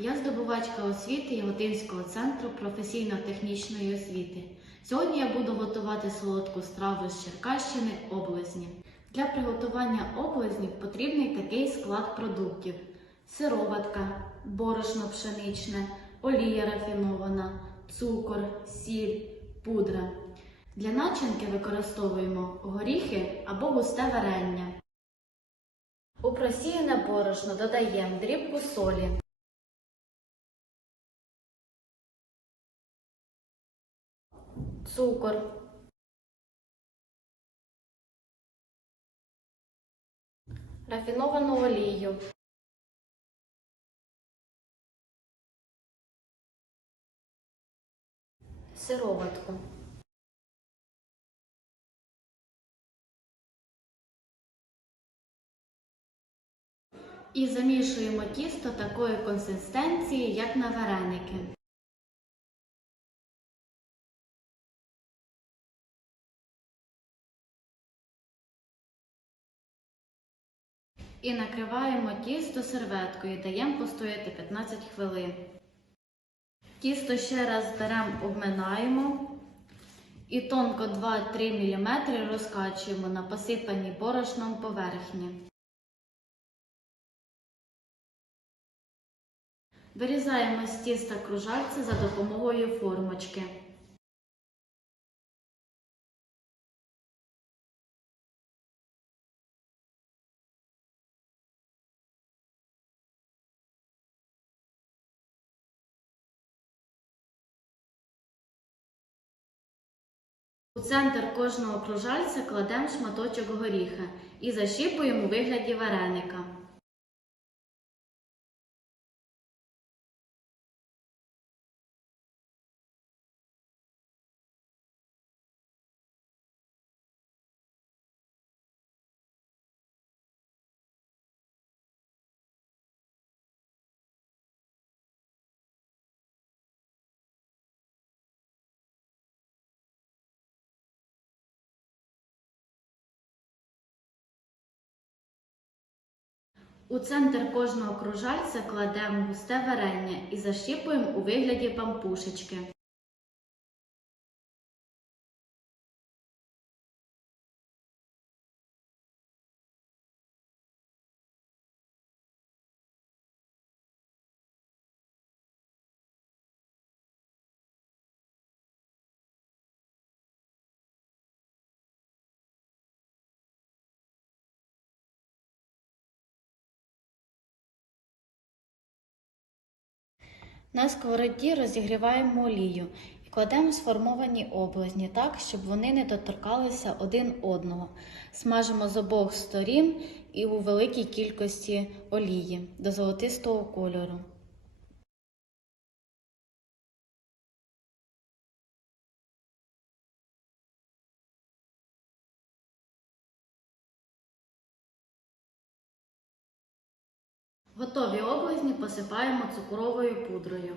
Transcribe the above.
Я здобувачка освіти Яготинського центру професійно-технічної освіти. Сьогодні я буду готувати солодку страву з Черкащини облизні. Для приготування облизнів потрібний такий склад продуктів: сироватка, борошно пшеничне, олія рафінована, цукор, сіль, пудра. Для начинки використовуємо горіхи або густе варення. У просіяне борошно додаємо дрібку солі, цукор, рафіновану олію, сироватку. І замішуємо тісто такої консистенції, як на вареники. І накриваємо тісто серветкою, даємо постояти 15 хвилин. Тісто ще раз беремо, обминаємо і тонко 2-3 мм розкачуємо на посипаній борошном поверхні. Вирізаємо з тіста кружальце за допомогою формочки. У центр кожного кружальця кладемо шматочок горіха і защіпуємо у вигляді вареника. У центр кожного кружальця кладемо густе варення і защіпуємо у вигляді пампушечки. На сковороді розігріваємо олію і кладемо сформовані облазні так, щоб вони не доторкалися один одного. Смажимо з обох сторін і у великій кількості олії до золотистого кольору. Готові облизні посипаємо цукровою пудрою.